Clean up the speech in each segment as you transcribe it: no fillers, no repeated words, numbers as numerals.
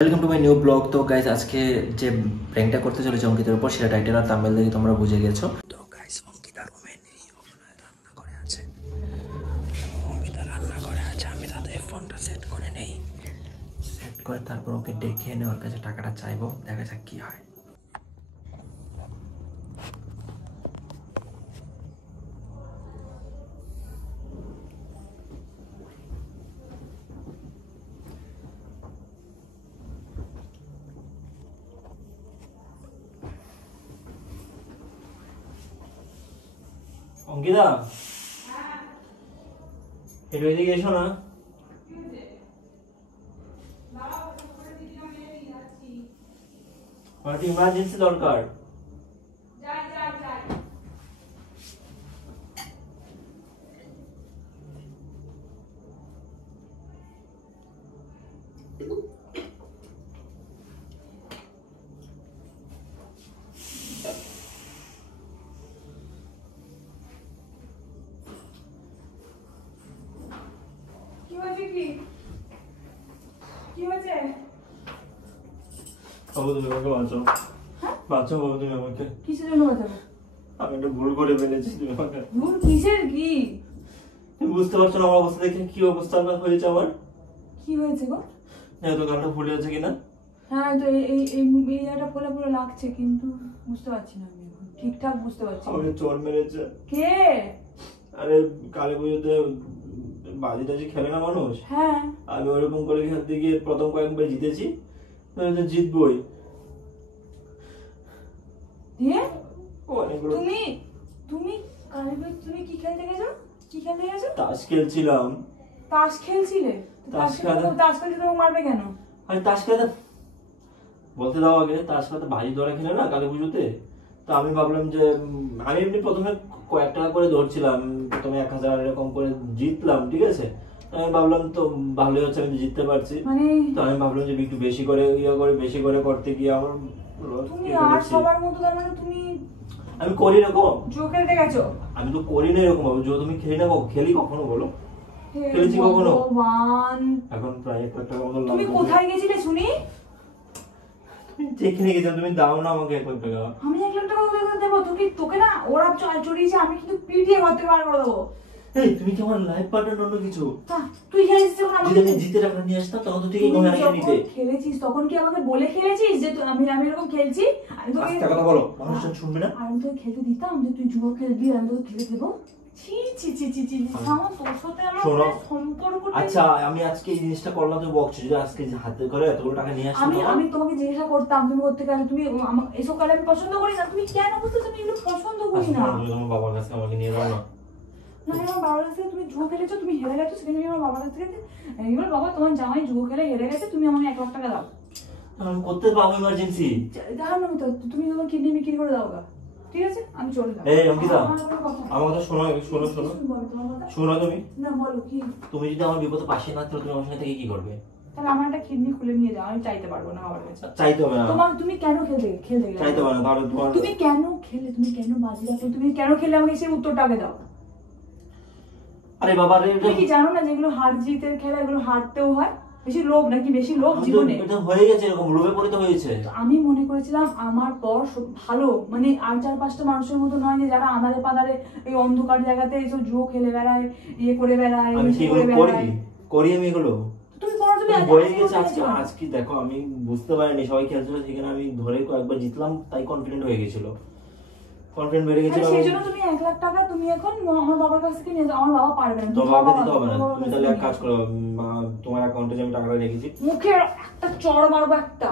Welcome to my new blog. তো guys আজকে যে প্র্যাঙ্কটা করতে চলেছে অঙ্কিতার উপর, সেটা টাইটেল আর থাম্বনেল দেখে তোমরা বুঝে গেছো। তো গাইস অঙ্কিতা রুমে নেই, রান্না করে আছে। অঙ্কিতা রান্না করে আছে, আমি তাদের ফোনটা সেট করে নেই। সেট করে তারপর ওকে ডেকে এনে ওর কাছে টাকাটা চাইবো, দেখা যাক কি হয়। অঙ্কিতা, একটু এদিকে এসো না। আমার একটা ইমার্জেন্সি দরকার। বাবু তুমি আমাকে বাঁচাও, বাঁচাও বাবু তুমি আমাকে। কিসের জন্য বাঁচাবো? আমি একটা ভুল করে ফেলেছি, তুমি আমাকে। ভুল কিসের? কি তুমি বুঝতে পারছো না আমার অবস্থা দেখে কি অবস্থা হয়েছে আমার? কি হয়েছে গো? তো গানটা ভুলে যাচ্ছে কিনা? হ্যাঁ, তো এই এই এই জায়গাটা ফোলা ফোলা লাগছে, কিন্তু বুঝতে পারছি না, আমি এখন ঠিকঠাক বুঝতে পারছি না। আমাকে চোর মেরেছে। কে? আরে কালী পুজোতে বাজি টাজি খেলে না মানুষ? হ্যাঁ, আমি ওরকম করে খেলতে গিয়ে প্রথম কয়েকবার জিতেছি, তো জিতবই। দিয়ে অনেকগুলো তুমি তুমি কালীপুর তুমি কি খেলতে গেছো? কি খেলতে গেছো? তাস খেলছিলাম। তাস খেলছিলে? তাস তাস খেলতে তোমাকে মারবে কেন? আরে তাস খেলতে বলতে দাও আগে। তাস খেলতে বাজি ধরা খেলে না কালী পুজোতে। তো আমি ভাবলাম যে আমি এমনি প্রথমে কয়েক টাকা করে ধরছিলাম, প্রথমে 1000 এরকম করে জিতলাম, ঠিক আছে। আমি ভাবলাম তো ভালোই হচ্ছে, আমি জিততে পারছি। মানে তো আমি ভাবলাম যে একটু বেশি করে বেশি করে করতে গিয়ে আমার তুমি আর সবার মতো, তার মানে তুমি আমি করি এরকম। জো খেলতে গেছো? আমি তো করি না এরকম ভাবে। তুমি খেলি না, খেলি কখনো বলো? হে খেলেছি কখনো? ভগবান, এখন প্রায় 1 লাখ টাকা মতো তুমি লাভ কোথায় গেছিলে শুনি? তুমি যেখানে গেছো তুমি দাও না আমাকে 1 লাখ টাকা। আমি 1 লাখ টাকা কোথায় করে দেবো? তোকে না ওরা চড়িয়েছে, আমি কিন্তু পিটিয়ে ঘর থেকে বার করে দেবো। এই তুমি কি আমার লাইফ পার্টনার অন্য কিছু? তুই খেলেছিস যখন যদি আমি জিতে টাকা নিয়ে আসতাম তখন তো ঠিকই ঘরে রেখে নিতে। খেলেছিস তখন কি আমাকে বলে খেলেছিস যে আমি আমি এরকম খেলছি? আমি তোকে আস্তে কথা বলো, মানুষজন শুনবে না। আর আমি তোকে খেলতে দিতাম যে তুই যুবক খেলবি, আমি তোকে খেলে দেবো? ছি ছি ছি ছি ছি, আমার তোর সাথে আমার সম্পর্কটা। আচ্ছা আমি আজকে এই জিনিসটা করলাম, তুমি বকছো যদি আজকে হাতে করে এতগুলো টাকা নিয়ে আসতাম। আমি তোমাকে জিজ্ঞাসা করতাম তুমি করতে গেলে, তুমি এসব কালে আমি পছন্দ করি না। তুমি কেন বুঝতে? তুমি এগুলো পছন্দ করি না। তুমি তোমার বাবার কাছে আমাকে নিয়ে যাও না। না, আমার বাবার কাছ থেকে তুমি জুয়ো খেলেছো, তুমি হেরে গেছো, সেখানে আমার বাবার কাছ থেকে এবার বাবা তোমার জামাই জুয়ো খেলে হেরে গেছে, তুমি আমাকে 1 লাখ টাকা দাও। আমি করতে পারবো ইমার্জেন্সি। দাও না, তুমি তোমার কিডনি বিক্রি করে দাও গা, ঠিক আছে? আমি চলে যাবো। এই অঙ্কিতা, আমার কথা শোনো, শোনো শোনো শোনো। তুমি না বলো কি? তুমি যদি আমার বিপদে পাশে না থাকো, তুমি আমার সঙ্গে থেকে কি করবে? তাহলে আমার একটা কিডনি খুলে নিয়ে যাও, আমি চাইতে পারবো না আমার কাছে। চাইতে হবে না। তুমি কেন খেলতে গেলে? চাইতে হবে না। তাহলে তুমি কেন খেলে, তুমি কেন বাজি রাখো, তুমি কেন খেলে? আমাকে সেই উত্তরটা আগে দাও। আরে বাবা রে, তুমি কি জানো না যেগুলো হার জিতের খেলা, এগুলো হারতেও হয়? বেশি লোভ নাকি? বেশি লোভ জীবনে? এটা হয়ে গেছে, এরকম লোভে পড়ে তো হয়েছে। আমি মনে করেছিলাম আমার পর ভালো, মানে আর 4-5টা মানুষের মতো নয় যে যারা আঁধারে পাদারে এই অন্ধকার জায়গাতে এইসব জুয়ো খেলে বেড়ায়, ইয়ে করে বেড়ায়, আমি কি করে বেড়ায়। করি আমি এগুলো? তুমি করো, তুমি হয়ে গেছে। আজকে দেখো আমি বুঝতে পারিনি সবাই খেলছিল, সেখানে আমি ধরে কয়েকবার জিতলাম, তাই কনফিডেন্ট হয়ে গেছিল, কনফিডেন্ট বেড়ে গেছিল। সেই জন্য তুমি 1 লাখ টাকা তুমি এখন আমার বাবার কাছ থেকে নিয়ে যাও। আমার বাবা পারবে না। তোমার বাবা দিতে হবে না। তুমি তাহলে এক কাজ করো, তোমার অ্যাকাউন্টে যে আমি টাকাটা রেখেছি। মুখে একটা চড় মারবো একটা,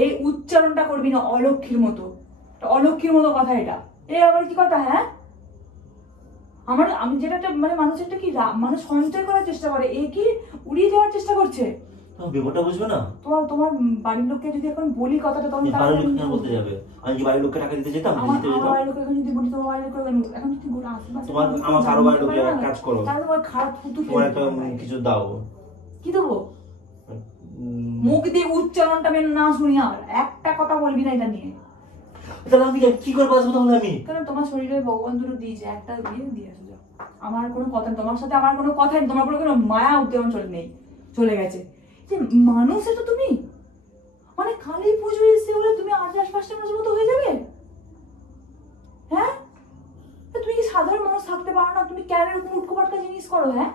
এই উচ্চারণটা করবি না অলক্ষীর মতো। অলক্ষীর মতো কথা এটা। এই আবার কি কথা? হ্যাঁ, আমি যেটা মানে মানুষ একটা কি মানুষ সঞ্চয় করার চেষ্টা করে, এ কি উড়িয়ে দেওয়ার চেষ্টা করছে। বিপদটা বুঝবে না। তোমার বাড়ির লোককে যদি এখন বলি কথাটা, তখন বাড়ির লোক কেন বলতে যাবে? আমি কি বাড়ির লোককে টাকা দিতে যেতাম? আমার বাড়ির লোক এখন যদি বলি, তোমার বাড়ির লোক এখন যদি গোটা আশেপাশে তোমার আমার কারো বাড়ির লোক এক কাজ করো, তাহলে তোমার খারাপ থুতু তোমার একটা কিছু দাও। কি দেবো? মুখ দিয়ে উচ্চারণটা মেন না শুনি আর একটা কথা বলবি না এটা নিয়ে। তাহলে আমি কি করে বাঁচবো তাহলে? আমি কারণ তোমার শরীরে ভগবান দুটো দিয়েছে, একটা দিয়ে আসো যাও। আমার কোনো কথা, তোমার সাথে আমার কোনো কথা, তোমার কোনো মায়া উদ্যম চলে গেছে। যে মানুষ এটা তুমি, মানে কালী পুজো এসে বলে তুমি 8-5টা মানুষের মতো হয়ে যাবে? হ্যাঁ, তুমি কি সাধারণ মানুষ থাকতে পারো না? তুমি কেন এরকম উটকো-পাটকা জিনিস করো? হ্যাঁ,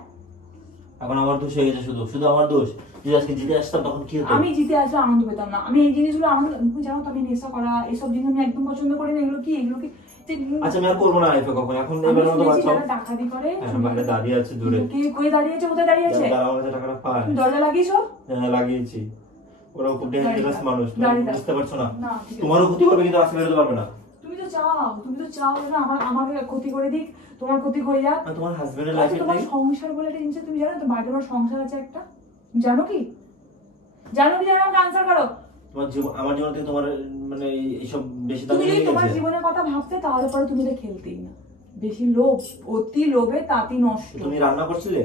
এখন আমার দোষ হয়ে গেছে, শুধু আমার দোষ। যদি আজকে জিতে আসতাম তখন কি হতো? আমি জিতে আসলে আনন্দ পেতাম না। আমি এই জিনিসগুলো আনন্দ, তুমি জানো তো আমি নেশা করা এইসব জিনিস আমি একদম পছন্দ করি না। এগুলো কি আচ্ছা আমি আর করবো না লাইফে কখন। এখন এবারের মতো বাঁচাও। ডাকাতি করে বাইরে দাঁড়িয়ে আছে দূরে। কে কই দাঁড়িয়ে আছে? কোথায় দাঁড়িয়ে আছে? যারা আমার কাছে টাকাটা পায়। তুমি দরজা লাগিয়েছো? হ্যাঁ লাগিয়েছি। ওরা খুব ডেঞ্জারাস মানুষ, তুমি বুঝতে পারছো না? না, তোমারও ক্ষতি করবে কিন্তু আজকে বেরোতে পারবে না। তুমি তো চাও না আমাকে ক্ষতি করে দিক, তোমার ক্ষতি করে যাক। তোমার হাজবেন্ডের লাইফে তোমার সংসার বলে একটা জিনিস তুমি জানো তো? বাড়িতে আমার সংসার আছে একটা, জানো কি? জানো আমাকে আনসার করো। তোমার জীবন আমার জীবন থেকে তোমার মানে এইসব বেশি দাম তুমি হয়ে যদি গেছে। তোমার জীবনের কথা ভাবতে তাহলে পরে তুমি এটা খেলতেই না। বেশি লোভ, অতি লোভে তাতি নষ্ট। তুমি রান্না করছিলে?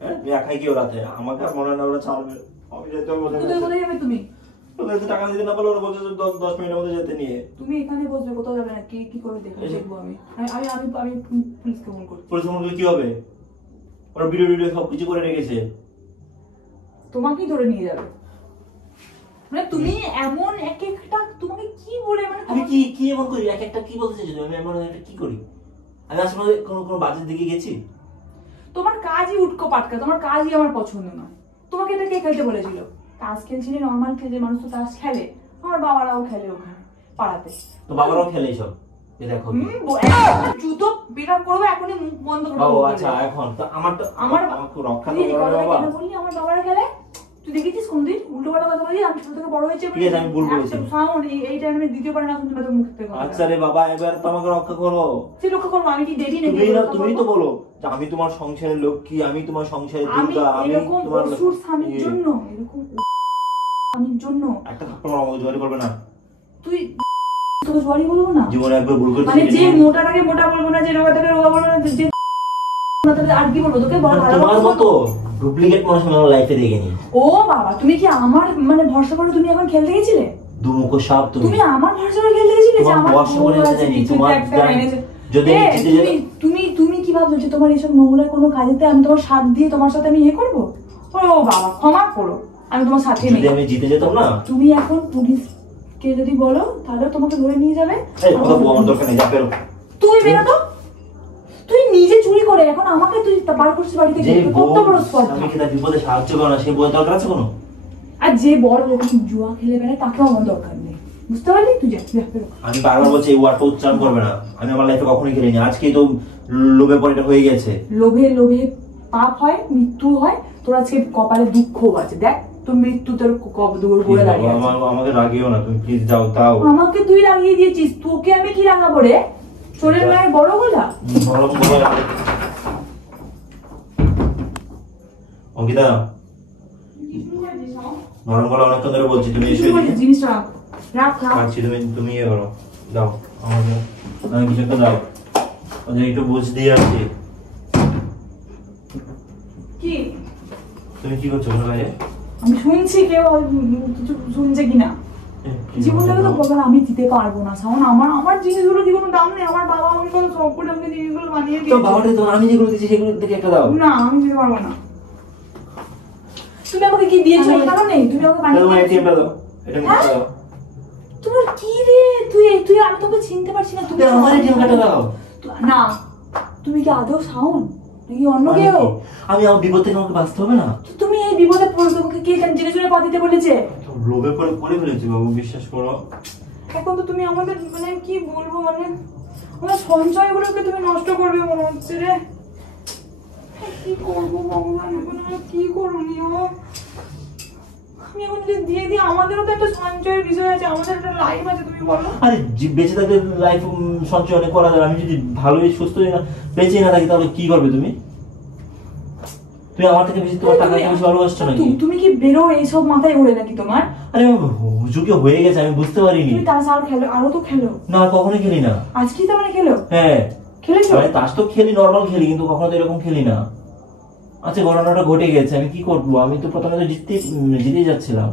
হ্যাঁ, তুমি একাই কি রাতে? আমাকে আর মনে হয় না ওরা ছাড়বে। আমি যেতে হবে। কোথায় যাবে তুমি? ওদের টাকা দিতে না পারলে ওরা বলছে 10 মিনিটের মধ্যে যেতে নিয়ে। তুমি এখানে বসবে, কোথাও যাবে না। কি করে দেখবো আমি? আমি পুলিশকে ফোন করছি। পুলিশ ফোন করলে কি হবে? ওরা ভিডিও সব কিছু করে রেখেছে। তোমাকেই ধরে নিয়ে যাবে। মানে তুমি এমন এক একটা, তোমাকে কি বলে মানে আমি কি এমন করি? এক একটা কি বলতে চাইছো? আমি এমন একটা কি করি? আমি আসলে কোনো বাজের দিকে গেছি? তোমার কাজই উটকো পাটকা, তোমার কাজই আমার পছন্দ নয়। তোমাকে এটা কে খেলতে বলেছিল? তাস খেলছিলে, নর্মাল খেলে, মানুষ তো তাস খেলে। আমার বাবারাও খেলে ওখানে পাড়াতে। তো বাবারাও খেলে এইসব? দেখো জুতো বেকার করবো এখনই, মুখ বন্ধ করে। ও আচ্ছা, এখন তো আমার রক্ষা করবে বাবা। কেন বললি আমার বাবারা খেলে? তুই দেখেছিস কোনদিন উল্টো পাল্টা কথা বলি? আমি ছোট থেকে বড় হয়েছে, ঠিক আছে আমি ভুল করেছি। সাউন্ড এই টাইমে দ্বিতীয়বার না শুনতে তোর মুখ থেকে। আচ্ছা রে বাবা, এবার তো আমাকে রক্ষা করো। তুই রক্ষা করবো? আমি কি দেরি নাকি? তুমি তো বলো যে আমি তোমার সংসারের লক্ষ্মী, আমি তোমার সংসারের দুর্গা, আমি তোমার অসুর স্বামীর জন্য, এরকম স্বামীর জন্য একটা থাপ্পড় আমাকে জোয়ারি করবে না। তুই তোকে জোয়ারি বলবো না? জীবনে একবার ভুল করেছি। মানে যে মোটাটাকে মোটা বলবো না, যে রোগাটাকে রোগা বলবো না, যে আর কি বলবো তোকে? তোমার মতো ডুপ্লিকেট মানুষ আমি আমার লাইফে দেখিনি। ও বাবা, তুমি কি আমার মানে ভরসা করে তুমি এখন খেলতে গেছিলে? দুমুখো সাপ তুমি আমার ভরসা করে খেলতে গেছিলে যে আমার ভরসা করে যায়নি তোমার। যদি তুমি কি ভাবছো যে তোমার এইসব নোংরা কোনো কাজেতে আমি তোমার সাথ দিয়ে তোমার সাথে আমি করব? ও বাবা, ক্ষমা করো, আমি তোমার সাথে নেই। যদি আমি জিতে যেতাম না। তুমি এখন পুলিশকে যদি বলো তাহলে তোমাকে ধরে নিয়ে যাবে। আমার দরকার নেই, যা বেরো। তুই বেরো তো। তুই নিজে চুরি করে এখন আমাকে তুই বার করছিস বাড়ি থেকে। কত বড় স্পর্ধা! আমি কি তার বিপদে সাহায্য করো না? সেই বইয়ের দরকার আছে কোনো? আর যে বড় জুয়া খেলে বেড়ায় তাকেও আমার দরকার নেই, বুঝতে পারলি? তুই যা বেরো। আমি বারবার বলছি এই ওয়ার্ডটা উচ্চারণ করবে না। আমি আমার লাইফে কখনোই খেলিনি, আজকেই তো লোভে পরে এটা হয়ে গেছে। লোভে পাপ হয়, মৃত্যু হয়। তোর আজকে কপালে দুঃখ আছে, দেখ তোর মৃত্যু তোর দূর বলে দাঁড়িয়ে আছে। আমাকে রাগিও না তুমি প্লিজ, যাও। তাও আমাকে তুই রাগিয়ে দিয়েছিস, তোকে আমি কি রাগাবো রে? চোরের গায়ে বড় গলা। অঙ্কিতা, নরম গলা অনেকক্ষণ ধরে বলছি, তুমি এসে জিনিসটা রাখ। তুমি ইয়ে করো, দাও আমাকে, আমি কিছু একটা দাও, ওদের একটু বুঝ দিয়ে আসছি। কি তুমি কি করছো ভাই? আমি শুনছি কেউ কিছু শুনছে কিনা। জীবনটাকে তো বলবেন আমি দিতে পারবো না সাউন্ড। আমার জিনিসগুলো কি কোনো দাম নেই? আমার বাবা আমাকে কোনো শখ করে আমাকে জিনিসগুলো বানিয়ে দিয়েছে। তো বাবাটা তোমার, আমি যেগুলো দিচ্ছি সেগুলো থেকে একটা দাও না। আমি দিতে পারবো না। তুমি আমাকে কি দিয়েছো এই কারণে? তুমি আমাকে বানিয়ে তোমার এটিএমটা দাও, এটা নিতে দাও। তোমার কি রে? তুই আমি তোকে চিনতে পারছি না। তুমি আমার এটিএম কার্ডটা দাও না। তুমি কি আদৌ সাউন্ড নাকি অন্য কেউ? আমি আমার বিপদ থেকে আমাকে বাঁচতে হবে না? তুমি এই বিপদে পড়ে তোমাকে কে জেনে শুনে পা দিতে বলেছে? লোভে পড়ে করে ফেলেছি বাবু, বিশ্বাস করো। এখন তো তুমি আমাদের মানে কি বলবো, মানে আমার সঞ্চয়গুলোকে তুমি নষ্ট করবে মনে হচ্ছে রে। কি করবো ভগবান, এখন আমি কি করণীয়? আমি এখন যদি দিয়ে দিই, আমাদেরও তো একটা সঞ্চয়ের বিষয় আছে, আমাদের একটা লাইফ আছে। তুমি বলো। আরে বেঁচে থাকলে লাইফ সঞ্চয় অনেক করা যাবে। আমি যদি ভালোই সুস্থ বেঁচে না থাকি তাহলে কি করবে তুমি? তুমি আমার থেকে বেশি তোমার টাকা বেশি ভালোবাসছো নাকি? তুমি কি বেরো এইসব মাথায় ঘোরে নাকি তোমার? আরে হুজুকে হয়ে গেছে, আমি বুঝতে পারিনি। তুমি তাস আর খেলো? আরো তো খেলো না, কখনোই খেলি না। আজকেই তো মানে খেলো? হ্যাঁ খেলেছো? আরে তাস তো খেলি, নরমাল খেলি, কিন্তু কখনো তো এরকম খেলি না। আচ্ছা ঘটনাটা ঘটে গেছে, আমি কি করবো? আমি তো প্রথমে তো জিতেই যাচ্ছিলাম।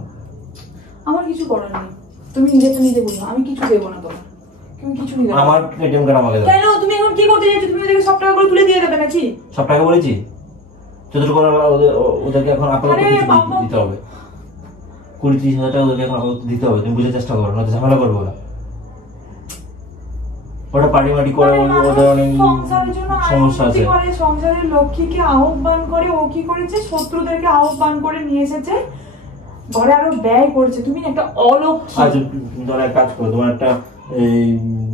আমার কিছু করার নেই, তুমি নিজেটা নিজে বুঝো। আমি কিছু দেবো না তোমার, তুমি কিছু নিবে না। আমার এটিএম কার্ড আমাকে দাও। কেন? তুমি এখন কি করতে চাইছো? তুমি ওদেরকে সব টাকা করে তুলে দিয়ে দেবে নাকি? সব টাকা বলেছি? যতটুকু ওদেরকে এখন আপনাদের দিতে হবে। 20-30 হাজার টাকা ওদেরকে এখন দিতে হবে, তুমি বুঝে চেষ্টা করো, নয়তো ঝামেলা করবো ওরা। ওটা পার্টি মাটি করে ওদের অনেক সমস্যা আছে। সংসারের লক্ষ্মীকে আহ্বান করে ও কি করেছে, শত্রুদেরকে আহ্বান করে নিয়ে এসেছে ঘরে, আরো ব্যয় করেছে। তুমি একটা অলক্ষ্মী। আচ্ছা ধরো এক কাজ করো, তোমার একটা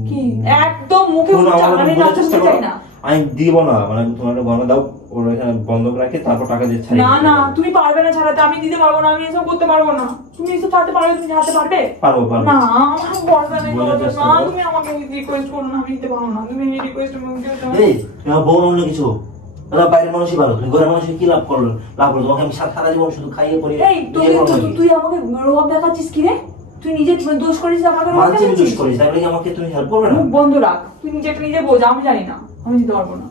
কি একদম মুখে চালানি না চাই না, আমি দিব না, মানে তোমার একটা গয়না দাও, ওর এখানে বন্ধক রাখে, তারপর টাকা দিয়ে ছাড়ি। না না তুমি পারবে না ছাড়াতে, আমি দিতে পারবো না, আমি এসব করতে পারবো না। তুমি এসব ছাড়তে পারবে, তুমি ছাড়তে পারবে? পারবো। না আমার ভরসা নেই, না তুমি আমাকে রিকোয়েস্ট করো না, আমি দিতে পারবো না। তুমি এই রিকোয়েস্ট এই তোমার বউ অন্য কিছু, বাইরের মানুষই ভালো, তুমি ঘরের মানুষের কি লাভ করলো? তোমাকে আমি সারা জীবন শুধু খাইয়ে পড়ি। এই তুই আমাকে রোয়াব দেখাচ্ছিস কি রে? তুই নিজে দোষ করিস, আমাকে রোয়াব দেখাচ্ছিস। দোষ করিস, তাহলে কি আমাকে তুমি হেল্প করবে না? মুখ বন্ধ রাখ, তুই নিজে বোঝ, আমি জানি না, আমি দিতে পারবো না,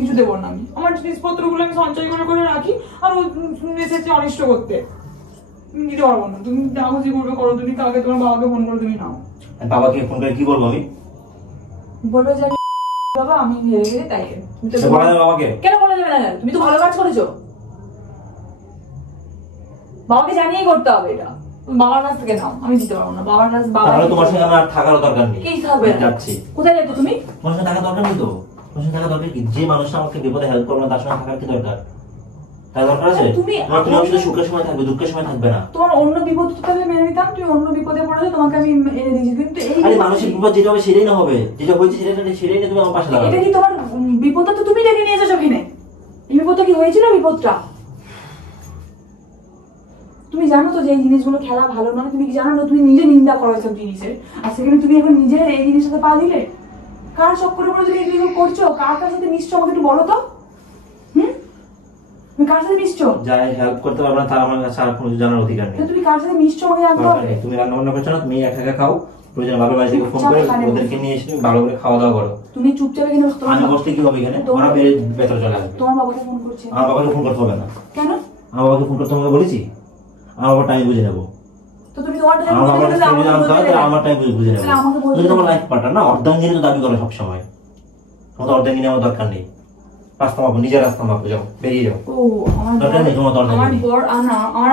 কিছু দেবো না। আমি আমার জিনিসপত্রগুলো আমি সঞ্চয় করে রাখি, আর ও এসেছে অনিষ্ট করতে। তুমি দিতে পারবো না, তুমি যা খুশি করবে করো, তুমি কালকে তোমার বাবাকে ফোন করে তুমি নাও। বাবাকে ফোন করে কি বলবো? আমি বলবো যে বাবা আমি হেরে গেলে তাই। বাবাকে কেন বলা যাবে না? তুমি তো ভালো কাজ করেছো, বাবাকে জানিয়েই করতে হবে এটা। বাবার কাছ থেকে নাও, আমি দিতে পারবো না। বাবার কাছ তোমার সঙ্গে আমার থাকার দরকার নেই। কি থাকবে? যাচ্ছি। কোথায় যাচ্ছ তুমি? তোমার সঙ্গে থাকার দরকার নেই তো। তোমার সঙ্গে থাকার দরকার কি? যে মানুষটা আমাকে বিপদে হেল্প করবে না তার সঙ্গে থাকার কি দরকার? তার দরকার আছে? তুমি শুধু সুখের সময় থাকবে, দুঃখের সময় থাকবে না। তোমার অন্য বিপদ তো তাহলে মেনে নিতাম, তুমি অন্য বিপদে পড়েছো, তোমাকে আমি এনে দিয়েছি। কিন্তু এই মানুষের বিপদ যেটা হবে সেটাই না হবে, যেটা হয়েছে সেটাই না, তুমি আমার পাশে দাঁড়াবে। এটা কি তোমার বিপদটা তো তুমি ডেকে নিয়েছো সেখানে? এই বিপদটা কি হয়েছিল? বিপদটা তুমি জানো তো যে এই জিনিসগুলো খেলা ভালো নয়, তুমি কি জানো না? তুমি নিজে নিন্দা করো এসব জিনিসের, আর সেখানে তুমি এখন নিজে এই জিনিসটাতে পা দিলে। কার চক্করে পড়ে তুমি এগুলো করছো? কার সাথে মিশছো আমাকে একটু বলো তো। তুমি কার সাথে মিশছো? যাই হেল্প করতে পারবে না তার আমার কাছে আর কোনো জানার অধিকার নেই। তুমি কার সাথে মিশছো আমাকে জানতে হবে। তুমি রান্না বান্না করছো না, তুমি একা একা খাও, প্রয়োজন বাবার বাড়ি থেকে ফোন করে ওদেরকে নিয়ে এসে তুমি ভালো করে খাওয়া দাওয়া করো। তুমি চুপচাপ এখানে বসো। আমি বসলে কি হবে এখানে? ওরা ভেতরে চলে আসবে। তোমার বাবাকে ফোন করছে। আমার বাবাকে ফোন করতে হবে না। কেন? আমার বাবাকে ফোন করতে তোমাকে বলেছি? আমার বাবা টাইম বুঝে নেবো। তো তুমি তোমার টাইম বুঝে নেবো, আমার টাইম বুঝে নেবো। তুমি তোমার লাইফ পার্টনার না, অর্ধাঙ্গিনী তো দাবি করো সবসময়। তোমার অর্ধাঙ্গিনী আমার দরকার নেই। রাস্তা মাপো, নিজের রাস্তা মাপো, যাও বেরিয়ে যাও। ও আমার বর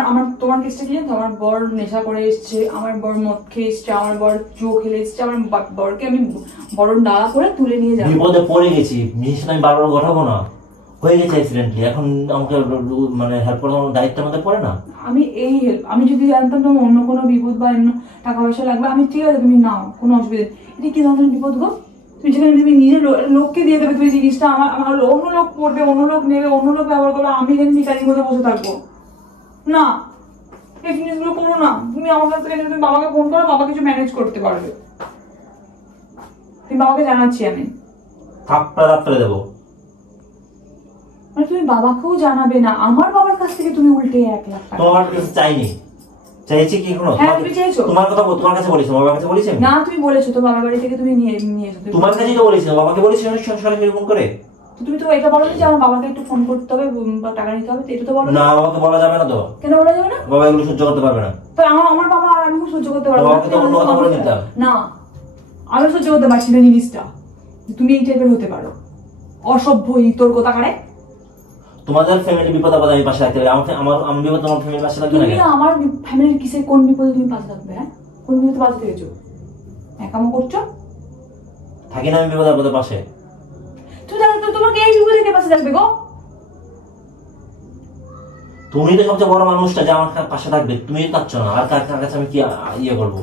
আমার তোমার কেসটা কি জানো? আমার বর নেশা করে এসছে, আমার বর মদ খেয়ে এসছে, আমার বর জো খেলে এসছে, আমার বরকে আমি বরণ ডালা করে তুলে নিয়ে যাবো। বিপদে পড়ে গেছি, জিনিসটা আমি বারবার ঘটাবো না, হয়ে গেছে অ্যাক্সিডেন্টলি, এখন আমাকে মানে হেল্প করার দায়িত্ব আমাদের পড়ে না। আমি যদি জানতাম তোমার অন্য কোনো বিপদ বা অন্য টাকা পয়সা লাগবে, আমি ঠিক আছে তুমি নাও, কোনো অসুবিধা। এটা কি ধরনের বিপদ গো? তুমি যেখানে তুমি নিজের লোককে দিয়ে দেবে, তুমি জিনিসটা আমার অন্য লোক পড়বে, অন্য লোক নেবে, অন্য লোক ব্যবহার করবে, আমি এখানে নিকারির মধ্যে বসে থাকবো না। এই জিনিসগুলো করো না। তুমি আমার কাছ থেকে তুমি বাবাকে ফোন করো, বাবা কিছু ম্যানেজ করতে পারবে। তুমি বাবাকে জানাচ্ছি আমি। থাপ্পড়া রাত্রে দেবো। মানে তুমি বাবাকেও জানাবে না? আমার বাবার কাছ থেকে তুমি উল্টে 1 লাখ টাকা। তোমার কাছে চাইনি, চাইছি কি কোনো? হ্যাঁ তুমি চেয়েছো। তোমার কথা তোমার কাছে বলেছি, বাবার কাছে বলেছি না? তুমি বলেছো তো বাবার বাড়ি থেকে তুমি নিয়ে এসো। তোমার কাছেই তো বলেছি, বাবাকে বলেছি সরাসরি ফোন করে। তুমি তো এটা বলো যে আমার বাবাকে একটু ফোন করতে হবে বা টাকা নিতে হবে, এটা তো বলো না। বাবাকে বলা যাবে না তো। কেন বলা যাবে না? বাবা এগুলো সহ্য করতে পারবে না। তো আমার বাবা আর আমি সহ্য করতে পারবো বাবাকে তো অন্য কথা বলে নিতাম না। আমি সহ্য করতে পারছি না জিনিসটা, তুমি এই টাইপের হতে পারো। অসভ্য তোর কথা কারে। তোমাদের ফ্যামিলি বিপদ আপদে আমি পাশে থাকতে পারি, আমার বিপদ তোমার ফ্যামিলির পাশে থাকবে না। তুমি আমার ফ্যামিলির কিসের কোন বিপদে তুমি পাশে থাকবে? হ্যাঁ কোন বিপদে পাশে থেকেছো? একামো করছো? থাকি না আমি বিপদ আপদে পাশে। তুমি জানো তোমাকে এই বিপদে কে পাশে থাকবে গো? তুমি তো সবচেয়ে বড় মানুষটা যে আমার পাশে থাকবে, তুমি তো চাচ্ছ না। আর কার কাছে আমি কি ইয়ে করবো?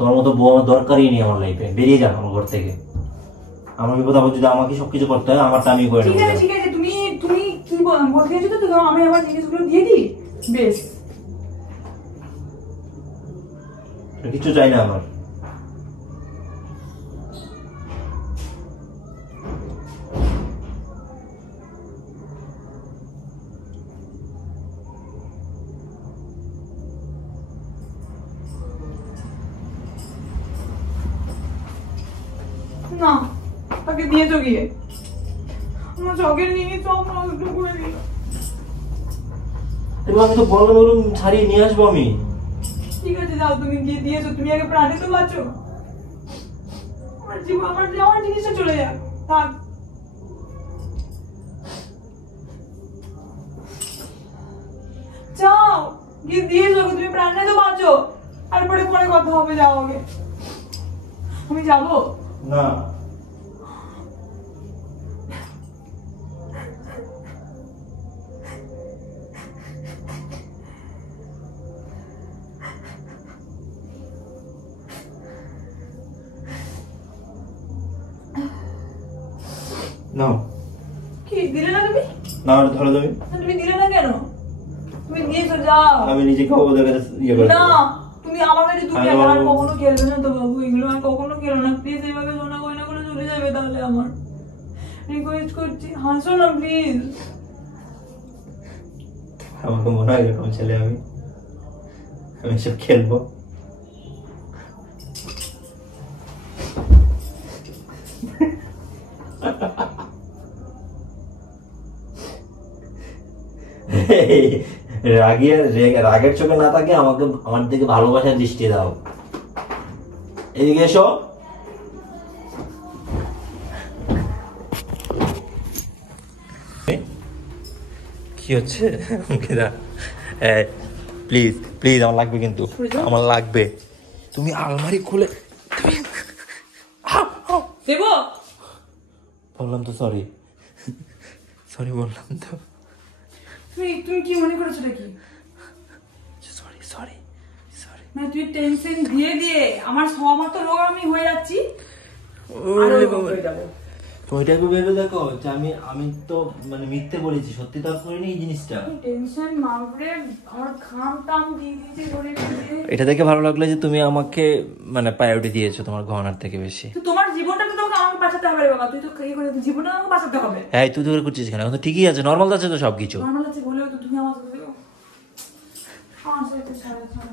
তোমার মতো বউ আমার দরকারই নেই আমার লাইফে, বেরিয়ে যান আমার ঘর থেকে। আমার বিপদ আপদ যদি আমাকে সবকিছু করতে হয়, আমারটা আমি করে নেবো। ঠিক আছে তুমি কি বলতে চাইছো? তো আমি আমার জিনিসগুলো দিয়ে দিই, বেশ। কিছু চাই না আমার। না তাকে দিয়েছো গিয়ে আমার চকের নিয়ে সব নষ্ট করে দিল। আমি তো বললাম ওরকম ছাড়িয়ে নিয়ে আসবো আমি। ঠিক আছে যাও, তুমি গিয়ে দিয়েছো, তুমি আগে প্রাণে তো বাঁচো। আমার জীবন আমার জিনিসটা চলে যাক, থাক। কি দিয়েছো তুমি প্রাণে তো বাঁচো, আর পরে পরে কথা হবে, যাও আগে। আমি যাবো না। নাও। কি দিলে না তুমি? না ধরো তুমি। তুমি দিলে না কেন? তুমি দিয়েছো, যাও। আমি নিজে খাবো, ওদের কাছে ইয়ে করে না তুমি আমার কাছে তুমি আর কখনো খেলবে না তো বাবু, এগুলো আর কখনো খেলো না প্লিজ। এইভাবে সোনা গয়না করে চলে যাবে তাহলে আমার রিকোয়েস্ট করছি, হাসো না প্লিজ। আমাকে মনে হয় এরকম ছেলে আমি সব খেলবো। রাগের চোখে না থাকে আমাকে, আমার দিকে ভালোবাসার দৃষ্টি দাও। এদিকে এসো। কি হচ্ছে? প্লিজ প্লিজ, আমার লাগবে কিন্তু, আমার লাগবে। তুমি আলমারি খুলে দেবো? বললাম তো সরি, সরি বললাম তো। তুমি কি মনে করেছো নাকি? Sorry sorry sorry. মানে তুই টেনশন দিয়ে দিয়ে আমার তো রোগ আমি হয়ে যাচ্ছি। তুমি এটাকে ভেবে দেখো যে আমি তো মানে মিথ্যে বলেছি, সত্যি তো আর করিনি এই জিনিসটা। টেনশন মারবে, আমার ঘাম টাম দিয়ে দিয়েছে ঘরে ঘরে। এটা দেখে ভালো লাগলো যে তুমি আমাকে মানে প্রায়োরিটি দিয়েছো তোমার গহনার থেকে বেশি। তো তোমার জীবনটা তো তোমাকে আমাকে বাঁচাতে হবে রে বাবা, তুই তো এই করে জীবনটা আমাকে বাঁচাতে হবে। হ্যাঁ তুই তো করে করছিস কেন? এখন তো ঠিকই আছে, নর্মাল আছে তো সবকিছু। নর্মাল আছে বলেও তো তুমি আমার সাথে আমার সাথে ছাড়া ছাড়া।